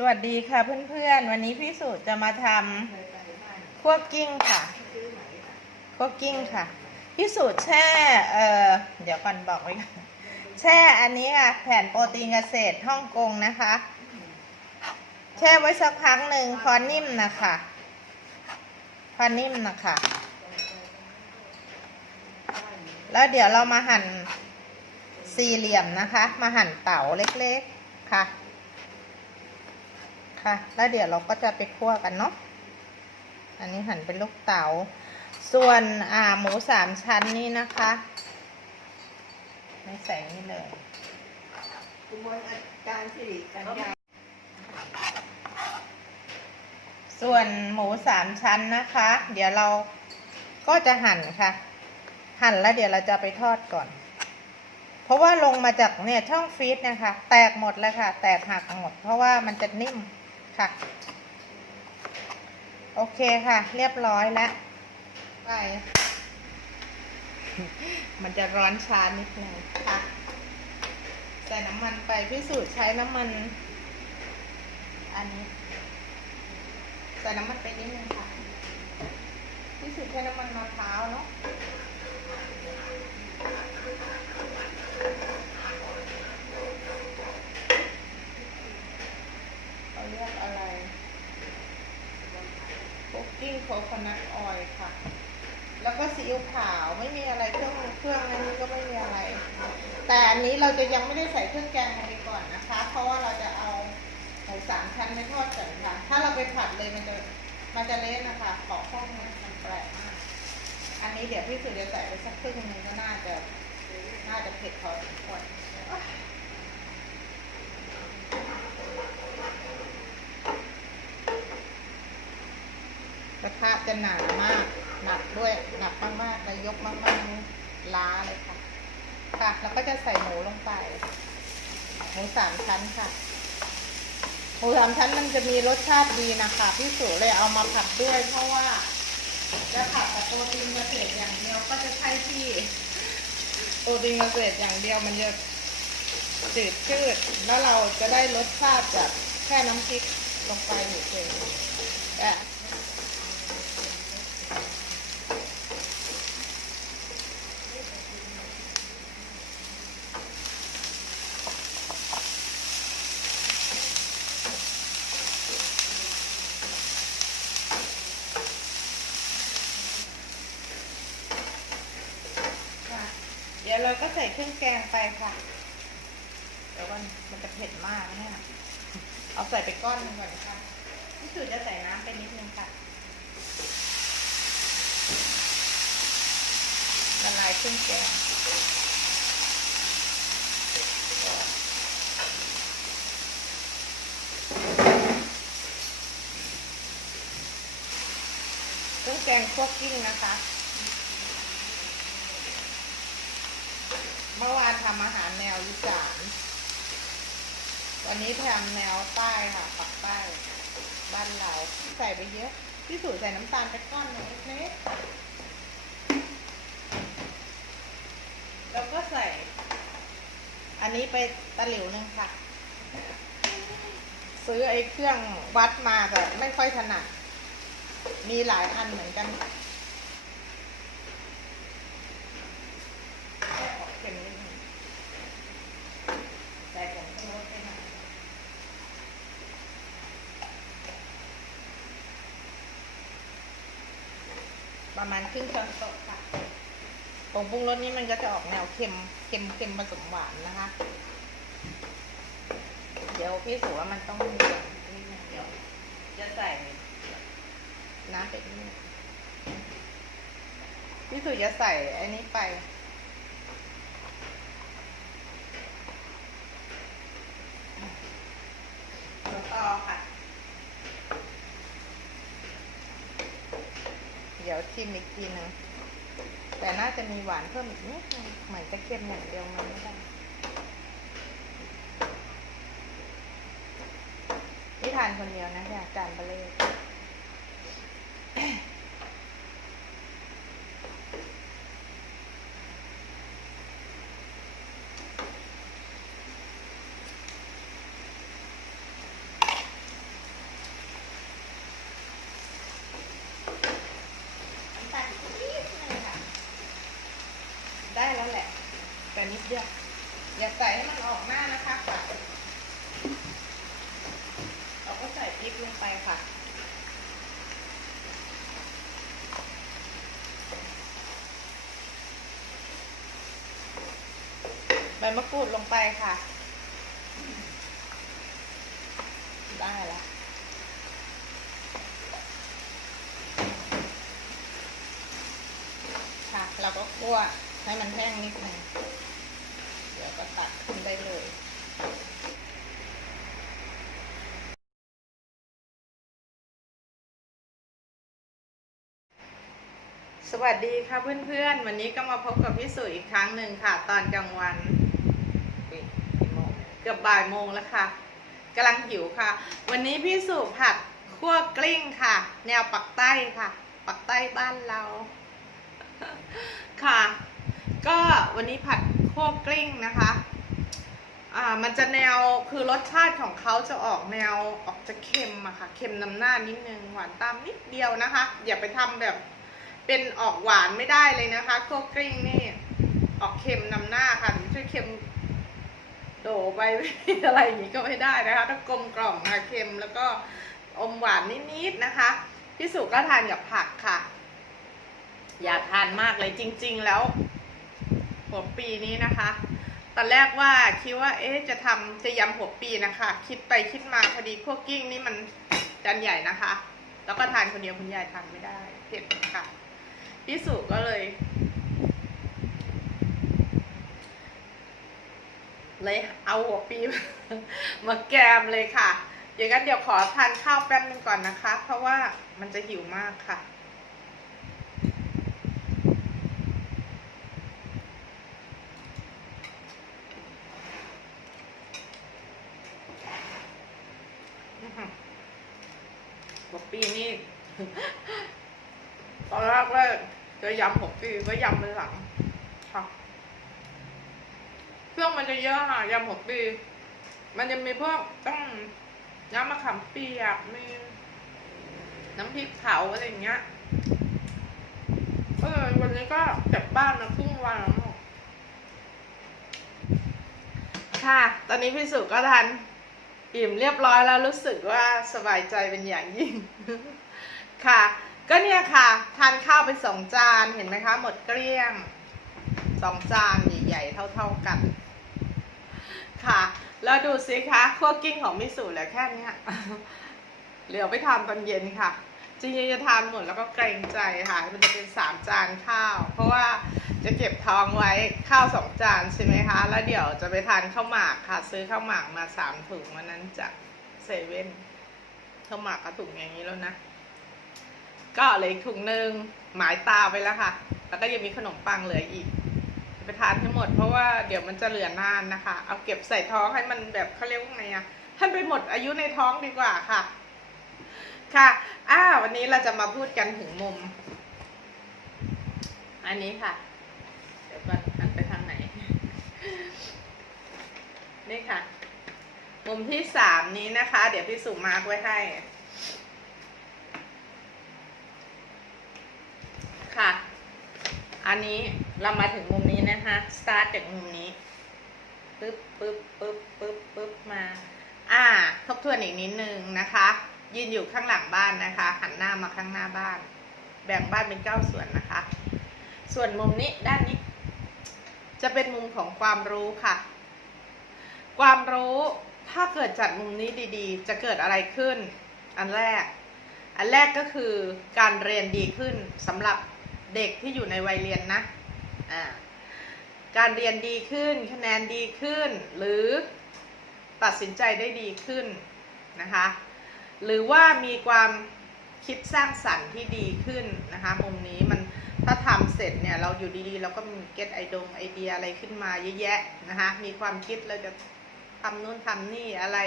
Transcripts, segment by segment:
สวัสดีค่ะเพื่อนๆ วันนี้พี่สุจะมาทำคั่วกิ้งค่ะคั่วกิ้งค่ะ พี่สุแช่เอ่อเดี๋ยวก่อนบอกไว้ก่อนแช่อันนี้ค่ะแผ่นโปรตีนเกษตรฮ่องกงนะคะ แช่ไว้สักพักหนึ่งพอนิ่มนะคะพอนิ่มนะคะ แล้วเดี๋ยวเรามาหั่นสี่เหลี่ยมนะคะ มาหั่นเต๋าเล็กๆค่ะ ค่ะ แล้วเดี๋ยวเราก็จะไปคั่วกันเนาะ อันนี้หั่นเป็นลูกเต๋า ส่วนอ่าหมูสามชั้นนี่นะคะ ไม่ใส่นี่เลยคุณมนอาจารย์สิริกัญญาส่วนหมูสามชั้นนะคะ เดี๋ยวเราก็จะหั่นค่ะ หั่นแล้วเดี๋ยวเราจะไปทอดก่อน เพราะว่าลงมาจากเนี่ยช่องฟรีซนะคะ แตกหมดเลยค่ะ แตกหักหมด เพราะว่ามันจะนิ่ม ค่ะ โอเคค่ะ เรียบร้อยแล้วไป มันจะร้อนช้านิดหนึ่งค่ะ ใส่น้ำมันไปพิสูจน์ใช้น้ำมัน อันนี้ ใส่น้ำมันไปนิดนึงค่ะพิสูจน์ใช้น้ำมันมะพร้าวเนาะ เขาเรียกอะไรคุกกิ้ง โคอนัทออยล์ค่ะ แล้วก็ซีอิ๊วขาวไม่มีอะไรเครื่องเครื่องอันนี้ก็ไม่มีอะไร แต่อันนี้เราจะยังไม่ได้ใส่เครื่องแกงลงไปก่อนนะคะ เพราะว่าเราจะเอาหมูสามชั้นไปทอดก่อนค่ะ ถ้าเราไปผัดเลยมันจะมันจะเละนะคะขอข้องมันแปลกมาก อันนี้เดี๋ยวพี่สุจะใส่ไปสักครึ่งนึงก็น่าจะ น่าจะเผ็ดพอสมควร กระทะจะหนามาก หนักด้วย หนักมากๆเลยยกมากๆล้าเลยค่ะ ค่ะ แล้วก็จะใส่หมูลงไป หมูสามชั้นค่ะ หมูสามชั้นมันจะมีรสชาติดีนะคะ พี่สุเลยเอามาผัดด้วย เพราะว่าจะผัดกับโปรตีนเกษตรอย่างเดียวก็จะใช่ที่โปรตีนเกษตรอย่างเดียวมันจะจืดชืด แล้วเราจะได้รสชาติจากแค่น้ำพริกลงไปเฉยๆแต่ ค่ะ เดี๋ยวเราก็ใส่เครื่องแกงไปค่ะเดี๋ยวมันมันจะเผ็ดมากเนี่ยเอาใส่ไปก้อนนึงก่อนค่ะพี่สุจะใส่น้ำไปนิดนึงค่ะละลายเครื่องแกงเครื่องแกงคั่วกิ้งนะคะ เมื่อวานทำอาหารแนวอีสานวันนี้ทำแนวใต้ค่ะปักใต้บ้านเราใส่ไปเยอะพี่สูใส่น้ำตาลไปก้อนหนึงเล็กๆแล้วก็ใส่ อันนี้ไปตะหลิวหนึ่งค่ะ ซื้อไอ้เครื่องวัดมาแต่ไม่ค่อยถนัดมีหลายอันเหมือนกันแค่ออกเค็มนิดนึงใส่ผงชูรสไปหน่อย ประมาณครึ่งช้อนโต๊ะค่ะผงปรุงรสนี้มันก็จะออกแนวเค็มเค็มเค็มผสมหวานนะคะ เดี๋ยวพี่สูว่ามันต้องมีอย่างนิดนึงเดี๋ยวจะใส่น้ำเป็ดนิดนึงพี่สูจะใส่อันนี้ไป แล้วก็ค่ะ เดี๋ยว ชิมอีกทีนึงแต่น่าจะมีหวานเพิ่มอีกนิดนึงเหมือนจะเค็มอย่างเดียวมันไม่ได้นี่ทานคนเดียวนะอยาจานเบลเลย นิดเดียว อย่าใส่ให้มันออกหน้านะคะค่ะเราก็ใส่พริกลงไปค่ะใบมะกรูดลงไปค่ะ ได้แล้วค่ะ เราก็คั่วให้มันแห้งนิดหนึ่ง เดี๋ยวก็ตักขึ้นได้เลยสวัสดีค่ะเพื่อนๆ วันนี้ก็มาพบกับพี่สุอีกครั้งหนึ่งค่ะ ตอนกลางวันเกือบบ่ายโมงแล้วค่ะกำลังหิวค่ะ วันนี้พี่สุผัดคั่วกลิ้งค่ะ แนวปักใต้ค่ะ ปักใต้บ้านเรา ค่ะ ก็วันนี้ผัด วกลิ้งนะคะอ่ามันจะแนวคือรสชาติของเขาจะออกแนวออกจะเค็มอะค่ะเค็มนำหน้านิดนึงหวานตามนิดเดียวนะคะ อย่าไปทำแบบเป็นออกหวานไม่ได้เลยนะคะคั่วกลิ้งนี่ออกเค็มนำหน้าค่ะไม่ใช่เค็มโดไปอะไรอย่างนี้ก็ไม่ได้นะคะต้องกลมกล่อมค่ะเค็มแล้วก็อมหวานนิดๆนะคะพี่สุก็ทานกับผักค่ะ อยากทานมากเลยจริง ๆ แล้ว หัวปีนี้นะคะ ตอนแรกว่าคิดว่า เอ๊ะจะทำจะยำหัวปีนะคะ คิดไปคิดมาพอดีคั่วกิ้งนี่มันจานใหญ่นะคะ แล้วก็ทานคนเดียวคุณยายทานไม่ได้เผ็ดค่ะพี่สุก็เลย เลยเอาหัวปีมาแกมเลยค่ะอย่างนั้นเดี๋ยวขอทานข้าวแป๊บนึงก่อนนะคะ เพราะว่ามันจะหิวมากค่ะ อื้อหือ หัวปีนี่ตอนแรกเลยจะยำหัวปีก็ยำเป็นหลังค่ะเครื่องมันจะเยอะค่ะยำหัวปี มันจะมีพวกต้องน้ำมะขามเปียกมีน้ำพริกเผาอะไรอย่างเงี้ยเออวันนี้ก็กลับบ้านมาครึ่งวันแล้วค่ะ ตอนนี้พี่สุก็ทาน อิ่มเรียบร้อยแล้วรู้สึกว่าสบายใจเป็นอย่างยิ่ง ค่ะ ก็เนี่ยค่ะ ทานข้าวไปสองจานเห็นไหมคะ หมดเกลี้ยงสองจานใหญ่ๆเท่าๆกัน ค่ะ แล้วดูสิคะคั่วกิ้งของมิสูเหลือแค่นี้เหลือไปทานตอนเย็นค่ะ จริงๆจะทานหมดแล้วก็เกรงใจค่ะ มันจะเป็นสามจานข้าว เพราะว่าจะเก็บท้องไว้ข้าวสองจานใช่ไหมคะ แล้วเดี๋ยวจะไปทานข้าวหมากค่ะ ซื้อข้าวหมากมาสามถุงวันนั้นจากเซเว่นข้าวหมากกระถุงอย่างนี้แล้วนะ ก็เหลยถุงหนึ่งหมายตาไปแล้วค่ะ แล้วก็ยังมีขนมปังเหลืออีกไปทานให้หมด เพราะว่าเดี๋ยวมันจะเหลือนานนะคะ เอาเก็บใส่ท้องให้มันแบบเขาเรียกว่าไงอะให้ไปหมดอายุในท้องดีกว่าค่ะ ค่ะอ้าวันนี้เราจะมาพูดกันถึงมุม อันนี้ค่ะ เดี๋ยวก่อนหันไปทางไหน นี่ค่ะ มุมที่สามนี้นะคะ เดี๋ยวพี่สุมาร์กไว้ให้ ค่ะ อันนี้เรามาถึงมุมนี้นะคะ สตาร์ทจากมุมนี้ปึ๊บปึ๊บปึ๊บปึ๊บปึ๊บมา อ่า ทบทวนอีกนิดนึงนะคะ ยืนอยู่ข้างหลังบ้านนะคะ หันหน้ามาข้างหน้าบ้าน แบ่งบ้านเป็นเก้าส่วนนะคะ ส่วนมุมนี้ด้านนี้ จะเป็นมุมของความรู้ค่ะ ความรู้ถ้าเกิดจัดมุมนี้ดีๆ จะเกิดอะไรขึ้น อันแรก อันแรกก็คือการเรียนดีขึ้นสำหรับเด็กที่อยู่ในวัยเรียนนะอ่าการเรียนดีขึ้น คะแนนดีขึ้น หรือตัดสินใจได้ดีขึ้นนะคะ หรือว่ามีความคิดสร้างสรรค์ที่ดีขึ้นนะคะมุมนี้มันถ้าทำเสร็จเนี่ยเราอยู่ดีๆ เราก็มีเก็ตไอดงไอเดียอะไรขึ้นมาเยอะแยะนะคะมีความคิดเราจะทำนู่นทำนี่อะไร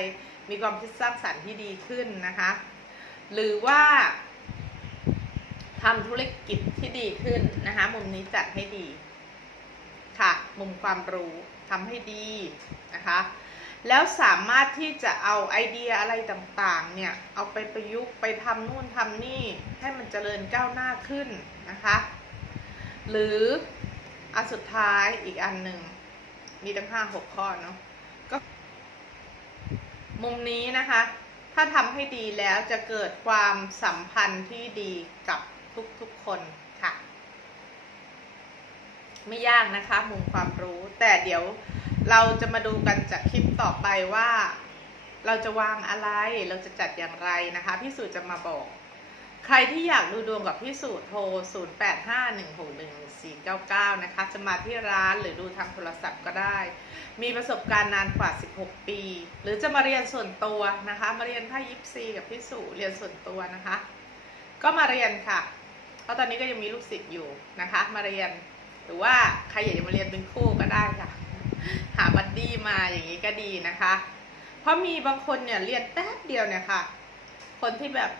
มีความคิดสร้างสรรค์ที่ดีขึ้นนะคะ หรือว่าทำธุรกิจที่ดีขึ้นนะคะมุมนี้จัดให้ดีค่ะ มุมความรู้ทำให้ดีนะคะ แล้วสามารถที่จะเอาไอเดียอะไรต่างๆ เนี่ย เอาไปประยุกต์ไปทำนู่นทำนี่ให้มันเจริญก้าวหน้าขึ้นนะคะ หรืออันสุดท้ายอีกอันหนึ่งมีตั้งห้าหกข้อเนาะก็ มุมนี้นะคะ ถ้าทำให้ดีแล้วจะเกิดความสัมพันธ์ที่ดีกับทุกๆคนค่ะ ไม่ยากนะคะ มุมความรู้แต่เดี๋ยว เราจะมาดูกันจากคลิปต่อไปว่า เราจะวางอะไร เราจะจัดอย่างไรนะคะ พี่สุจะมาบอก ใครที่อยากดูดวงกับพี่สุโทร 0851611499 นะคะ จะมาที่ร้านหรือดูทางโทรศัพท์ก็ได้ มีประสบการณ์นานกว่า 16 ปี หรือจะมาเรียนส่วนตัวนะคะ มาเรียนไพ่ยิปซีกับพี่สุเรียนส่วนตัวนะคะ ก็มาเรียนค่ะ เพราะตอนนี้ก็ยังมีลูกศิษย์อยู่นะคะ มาเรียน หรือว่าใครอยากจะมาเรียนเป็นคู่ก็ได้ค่ะ หาบัดดี้มาอย่างนี้ก็ดีนะคะ เพราะมีบางคนเนี่ยเรียนแป๊บเดียวเนี่ยค่ะ คนที่แบบ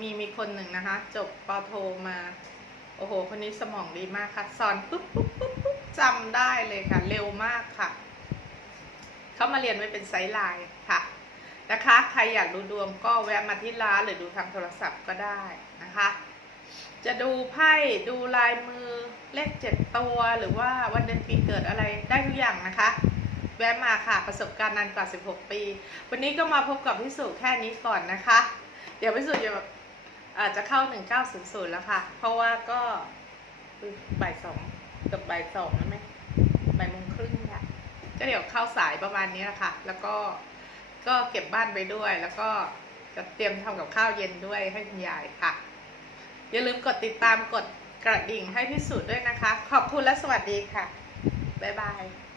มีมีคนหนึ่งนะคะ จบปโทมา โอ้โห คนนี้สมองดีมากค่ะสอนปุ๊บปุ๊บปุ๊บปุ๊บจำได้เลยค่ะ เร็วมากค่ะ เขามาเรียนไว้เป็นไซส์ไลน์ค่ะนะคะ ใครอยากดูดวงก็แวะมาที่ร้านหรือดูทางโทรศัพท์ก็ได้นะคะ จะดูไพ่ดูลายมือ เลขเจ็ดตัวหรือว่าวันเดือนปีเกิดอะไรได้ทุกอย่างนะคะ แวะมาค่ะประสบการณ์นานกว่า 16 ปี วันนี้ก็มาพบกับพี่สุแค่นี้ก่อนนะคะ เดี๋ยวพี่สุจะแบบอาจจะเข้า 1900 แล้วค่ะ เพราะว่าก็บ่ายสองเกับบ่ายสองแล้วไหมบ่ายโมงครึ่งค่ะก็เดี๋ยวเข้าสายประมาณนี้แหละค่ะแล้วก็ก็เก็บบ้านไปด้วย แล้วก็จะเตรียมทำกับข้าวเย็นด้วยให้คุณยายค่ะ อย่าลืมกดติดตามกด กระดิ่งให้พิสูจน์ด้วยนะคะ ขอบคุณและสวัสดีค่ะ บ๊ายบาย